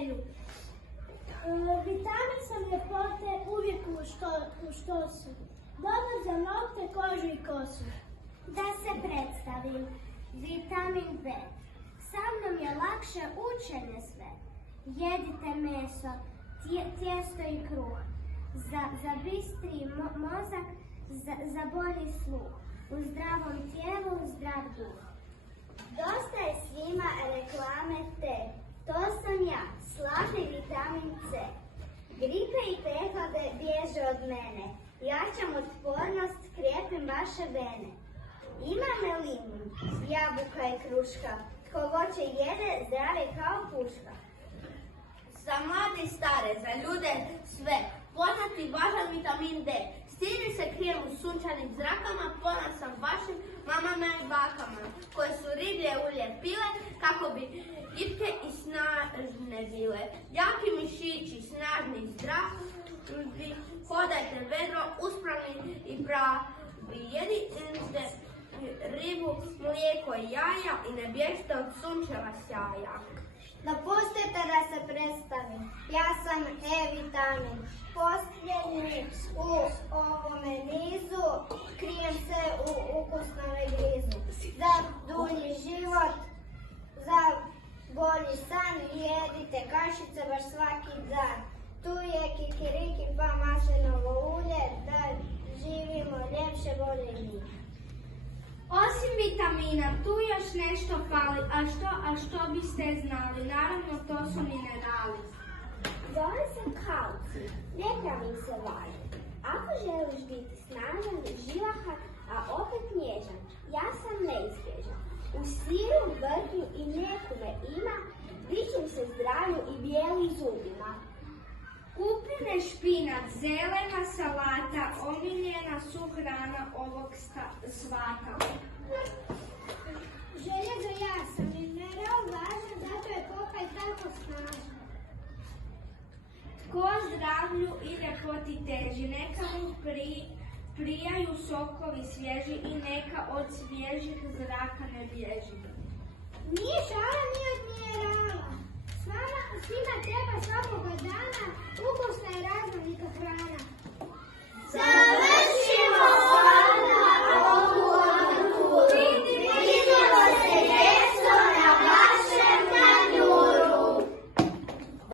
želju. Vitamin sam ljepote uvijek u štosu. Dobar za nokte, kožu i kosu. Da se predstavim, vitamin B. Sa mnom je lakše učenje sve. Jedite meso, tijesto i kruh. Za bistri mozak, za bolji sluh. U zdravom tijelu, zdrav duh. Dosta je svima reklame te. To sam ja, slavni vitamin C. Gripe i prehlade bježe od mene. Jačam otpornost, krijepim vaše vene. Ima me limun, jabuka i kruška. Tko voće jede, zdravi kao puška. Za mlade i stare, za ljude sve. Poznat i važan vitamin D. Stižem se krijem u sunčanim zrakama, ponos sam vašim mamama i bakama, koje su riblje ulje pile, kako bi gitke i snažne bile. Jaki mišići, snažni i zdravi, hodajte vedro, uspravni i pravi. Jedite ribu, mlijeko i jaja i ne bježite od sunčeva sjaja. Dopustite da se predstavim. Ja sam E-vitamin. Posljednji u ovome nizu, krijem se u ukusnome grizu. Za dulji život, za bolji san, jedite kašice baš svaki dan. Tu je kikiriki pa maslinovo ulje, da živimo ljepše, bolje i mi. Osim vitamina, tu još nešto fali, a što biste znali? Naravno, to su minerali. Zove se kalcij, vitamin se važi. Ako želiš biti snažan, živahan, a opet nježan, ja sam neizbježan. U siru, vrhnju i mlijeku me ima, dičim se zdravlju i bijelim zubima. Kupine, špinac, zelena salata, omiljena su hrana ovog svata. Željezo ja sam, mineral važan, zato je kopaj tako snažan. Tko zdravlju i ljepoti teži, neka mu prijaju sokovi svježi i neka od svježih zraka ne bježi. Nije šala ni od minerala. Svima treba svakoga dana ukusna i raznolika hrana.